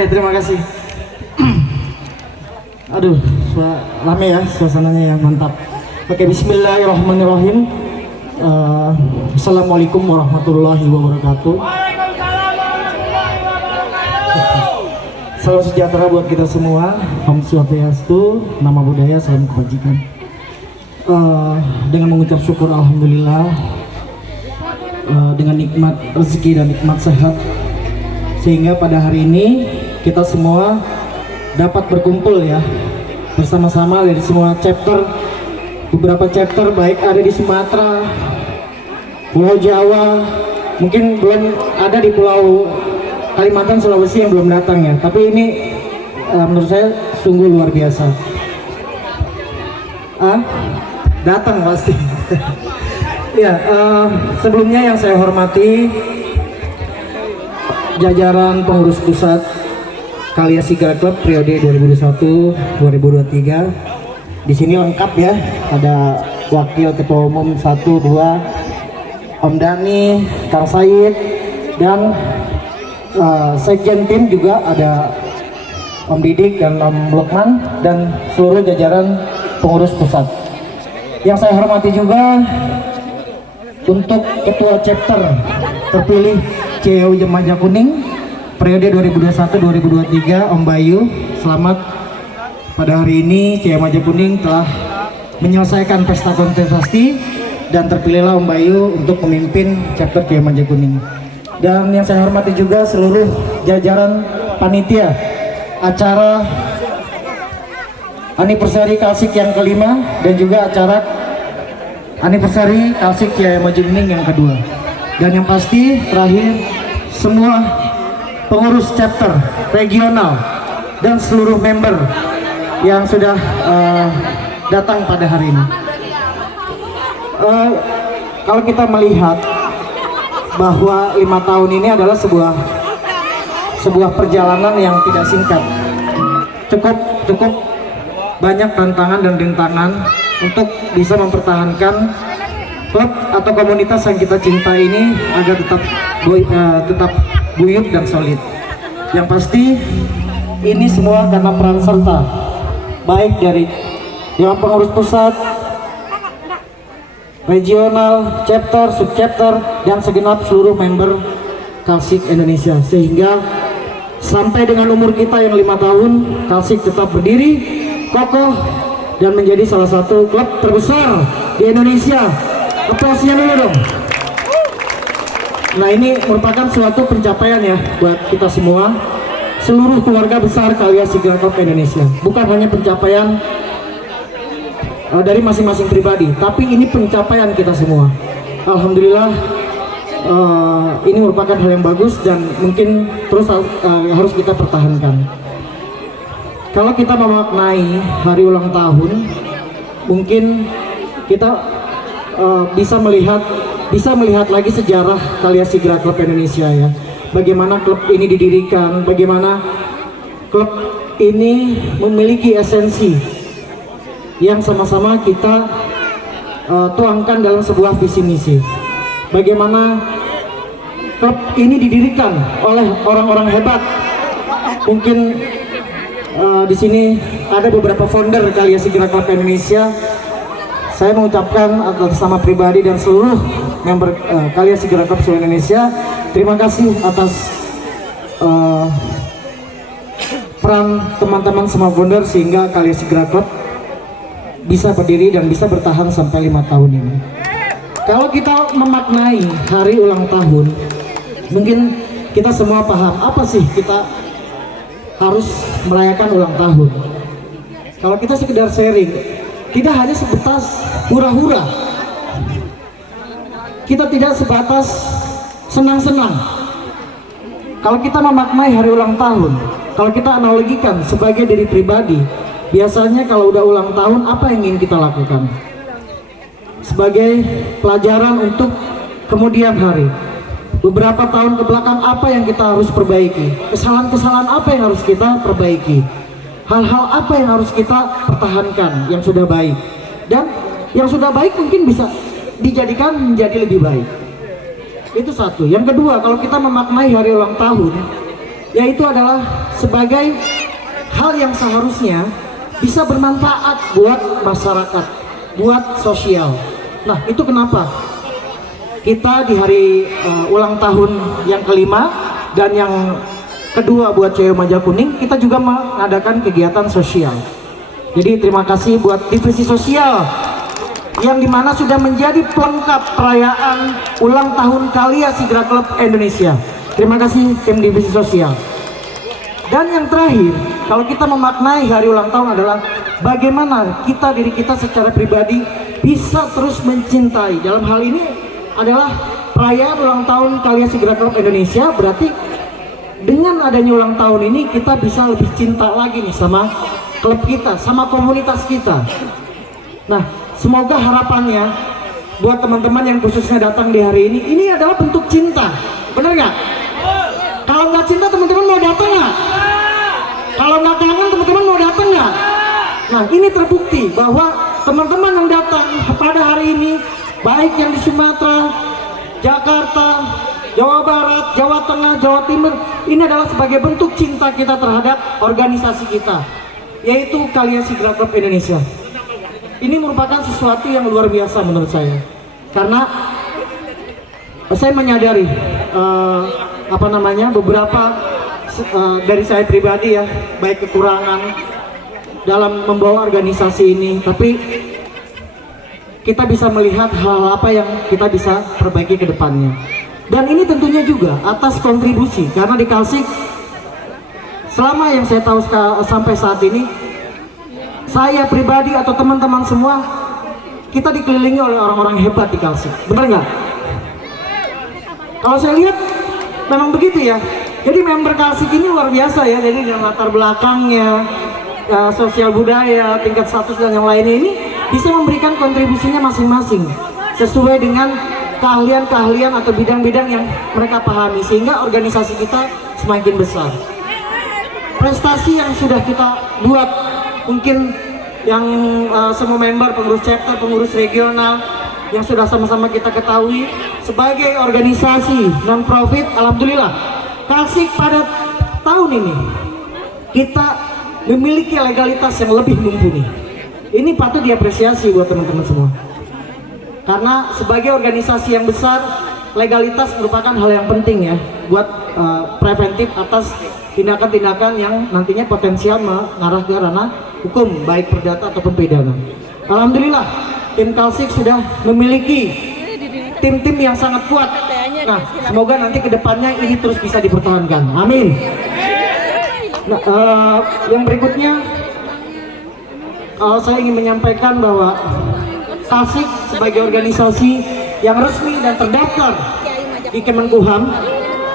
Oke, terima kasih. Aduh, rame ya suasananya yang mantap. Oke, bismillahirrahmanirrahim. Assalamualaikum warahmatullahi wabarakatuh. Salam sejahtera buat kita semua. Om Swastiastu, nama budaya, salam kebajikan. Dengan mengucap syukur alhamdulillah, dengan nikmat rezeki dan nikmat sehat, sehingga pada hari ini kita semua dapat berkumpul ya bersama-sama dari semua chapter, beberapa chapter baik ada di Sumatera, Pulau Jawa, mungkin belum ada di Pulau Kalimantan, Sulawesi yang belum datang ya, tapi ini menurut saya sungguh luar biasa. Datang pasti. Ya, sebelumnya yang saya hormati jajaran pengurus pusat Kalia Sigra Club periode 2021-2023. Di sini lengkap ya, ada wakil ketua umum 1, 2, Om Dani, Kang Said, dan sekjen tim juga ada Om Didik dan Om Lukman dan seluruh jajaran pengurus pusat. Yang saya hormati juga untuk ketua chapter terpilih CEO Jemaja Kuning periode 2021-2023 Om Bayu. Selamat, pada hari ini CEO Jemaja Kuning telah menyelesaikan pesta kontestasi dan terpilihlah Om Bayu untuk memimpin chapter CEO Jemaja Kuning. Dan yang saya hormati juga seluruh jajaran panitia acara anniversary Kalsik yang kelima dan juga acara anniversary Kalsik Kiai Maju Kuning yang kedua. Dan yang pasti terakhir, semua pengurus chapter regional dan seluruh member yang sudah datang pada hari ini. Kalau kita melihat bahwa 5 tahun ini adalah sebuah perjalanan yang tidak singkat, cukup banyak tantangan dan rintangan untuk bisa mempertahankan klub atau komunitas yang kita cinta ini agar tetap buyut dan solid. Yang pasti ini semua karena peran serta baik dari Dewan Pengurus Pusat, regional, chapter, subchapter, dan segenap seluruh member Kalsik Indonesia, sehingga sampai dengan umur kita yang 5 tahun Kalsik tetap berdiri kokoh dan menjadi salah satu klub terbesar di Indonesia. Aplausnya dulu dong. Nah, ini merupakan suatu pencapaian ya buat kita semua, seluruh keluarga besar Kalia Sigra Club Indonesia. Bukan hanya pencapaian dari masing-masing pribadi, tapi ini pencapaian kita semua. Alhamdulillah, ini merupakan hal yang bagus dan mungkin terus harus kita pertahankan. Kalau kita memaknai hari ulang tahun, mungkin kita bisa melihat lagi sejarah Kalia Sigra Club Indonesia ya. Bagaimana klub ini didirikan, bagaimana klub ini memiliki esensi yang sama-sama kita tuangkan dalam sebuah visi misi. Bagaimana klub ini didirikan oleh orang-orang hebat. Mungkin di sini ada beberapa founder Kalia Sigra Club Indonesia. Saya mengucapkan atas nama pribadi dan seluruh member Kalia Sigra Club Indonesia, terima kasih atas peran teman-teman semua founder sehingga Kalia Sigra Club bisa berdiri dan bisa bertahan sampai 5 tahun ini. Kalau kita memaknai hari ulang tahun, mungkin kita semua paham apa sih kita harus merayakan ulang tahun. Kalau kita sekedar sharing, tidak hanya sebatas hura-hura, kita tidak sebatas senang-senang. Kalau kita memaknai hari ulang tahun, kalau kita analogikan sebagai diri pribadi, biasanya kalau udah ulang tahun apa yang ingin kita lakukan? Sebagai pelajaran untuk kemudian hari, beberapa tahun ke belakang apa yang kita harus perbaiki, kesalahan-kesalahan apa yang harus kita perbaiki, hal-hal apa yang harus kita pertahankan yang sudah baik, dan yang sudah baik mungkin bisa dijadikan menjadi lebih baik. Itu satu. Yang kedua, kalau kita memaknai hari ulang tahun, yaitu adalah sebagai hal yang seharusnya bisa bermanfaat buat masyarakat, buat sosial. Nah, itu kenapa kita di hari ulang tahun yang kelima dan yang kedua buat CEO Maja Kuning, kita juga mengadakan kegiatan sosial. Jadi terima kasih buat divisi sosial yang dimana sudah menjadi pelengkap perayaan ulang tahun Kalia Sigra Club Indonesia. Terima kasih tim divisi sosial. Dan yang terakhir, kalau kita memaknai hari ulang tahun adalah bagaimana diri kita secara pribadi bisa terus mencintai. Dalam hal ini adalah perayaan ulang tahun Kalia Sigra Club Indonesia, berarti dengan adanya ulang tahun ini kita bisa lebih cinta lagi nih sama klub kita, sama komunitas kita. Nah, semoga harapannya buat teman-teman yang khususnya datang di hari ini adalah bentuk cinta, bener nggak? Kalau nggak cinta, teman-teman mau datang nggak? Kalau nggak kangen, teman-teman mau datang nggak? Nah, ini terbukti bahwa teman-teman yang datang pada hari ini, baik yang di Sumatera, Jakarta, Jawa Barat, Jawa Tengah, Jawa Timur, ini adalah sebagai bentuk cinta kita terhadap organisasi kita, yaitu Kalia Sigra Club Indonesia. Ini merupakan sesuatu yang luar biasa menurut saya, karena saya menyadari beberapa dari saya pribadi ya, baik kekurangan dalam membawa organisasi ini, tapi kita bisa melihat hal apa yang kita bisa perbaiki ke depannya. Dan ini tentunya juga atas kontribusi, karena di Kalsik selama yang saya tahu sampai saat ini, saya pribadi atau teman-teman semua, kita dikelilingi oleh orang-orang hebat di Kalsik, benar nggak? Kalau saya lihat memang begitu ya. Jadi member Kalsik ini luar biasa ya. Jadi dengan latar belakangnya, sosial budaya, tingkat status dan yang lainnya ini bisa memberikan kontribusinya masing-masing sesuai dengan keahlian-keahlian atau bidang-bidang yang mereka pahami, sehingga organisasi kita semakin besar. Prestasi yang sudah kita buat, mungkin yang semua member, pengurus chapter, pengurus regional yang sudah sama-sama kita ketahui sebagai organisasi non-profit, alhamdulillah Kalsik pada tahun ini kita memiliki legalitas yang lebih mumpuni. Ini patut diapresiasi buat teman-teman semua, karena sebagai organisasi yang besar, legalitas merupakan hal yang penting ya buat preventif atas tindakan-tindakan yang nantinya potensial mengarah ke ranah hukum, baik perdata ataupun pidana. Alhamdulillah tim Kalsik sudah memiliki tim-tim yang sangat kuat. Nah, semoga nanti kedepannya ini terus bisa dipertahankan. Amin. Nah, yang berikutnya saya ingin menyampaikan bahwa Kalsik sebagai organisasi yang resmi dan terdaftar di Kemenkumham,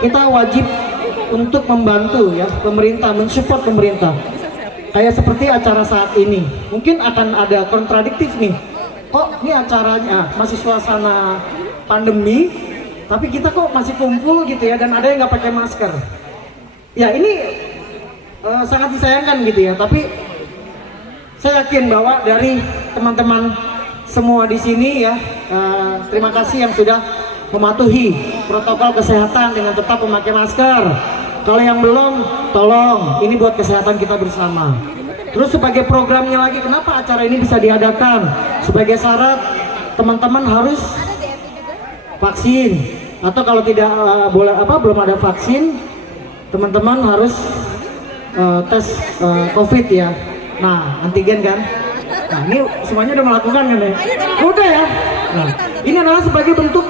kita wajib untuk membantu ya pemerintah, mensupport pemerintah. Kayak seperti acara saat ini, mungkin akan ada kontradiktif nih. Kok ini acaranya masih suasana pandemi, tapi kita kok masih kumpul gitu ya, dan ada yang nggak pakai masker. Ya ini sangat disayangkan gitu ya, tapi saya yakin bahwa dari teman-teman semua di sini ya, terima kasih yang sudah mematuhi protokol kesehatan dengan tetap memakai masker. Kalau yang belum, tolong, ini buat kesehatan kita bersama. Terus sebagai programnya lagi, kenapa acara ini bisa diadakan? Sebagai syarat, teman-teman harus vaksin, atau kalau tidak belum ada vaksin, teman-teman harus tes COVID ya. Nah, antigen kan. Nah, ini semuanya udah melakukan kan ya? Udah ya. Nah, ini adalah sebagai bentuk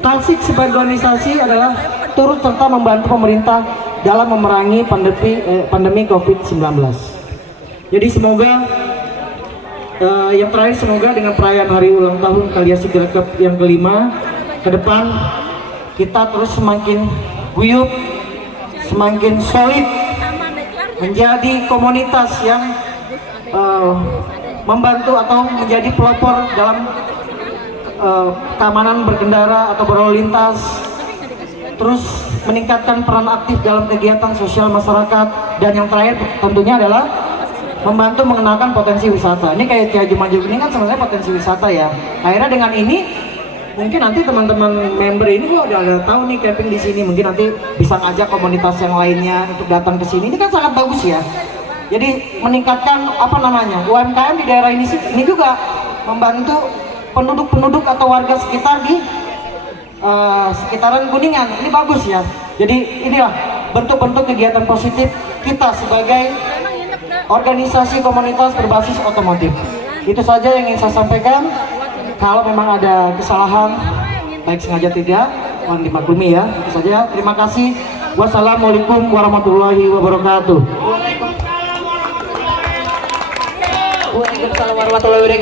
Kalsik sebagai organisasi adalah turut serta membantu pemerintah dalam memerangi pandemi COVID-19. Jadi semoga yang terakhir, semoga dengan perayaan hari ulang tahun Kalia Sigra Club yang kelima, ke depan kita terus semakin guyup, semakin solid, menjadi komunitas yang membantu atau menjadi pelopor dalam keamanan berkendara atau berlalu lintas, terus meningkatkan peran aktif dalam kegiatan sosial masyarakat, dan yang terakhir tentunya adalah membantu mengenalkan potensi wisata. Ini kayak Ciaju Maju ini kan sebenarnya potensi wisata ya. Akhirnya dengan ini mungkin nanti teman-teman member ini udah tahu nih camping di sini, mungkin nanti bisa ngajak komunitas yang lainnya untuk datang ke sini. Ini kan sangat bagus ya. Jadi meningkatkan apa namanya UMKM di daerah ini juga membantu penduduk-penduduk atau warga sekitar di sekitaran Kuningan. Ini bagus ya. Jadi inilah bentuk-bentuk kegiatan positif kita sebagai organisasi komunitas berbasis otomotif. Itu saja yang ingin saya sampaikan. Kalau memang ada kesalahan, baik sengaja tidak, mohon dimaklumi ya. Itu saja. Terima kasih. Wassalamualaikum warahmatullahi wabarakatuh. Waalaikumsalam warahmatullahi wabarakatuh.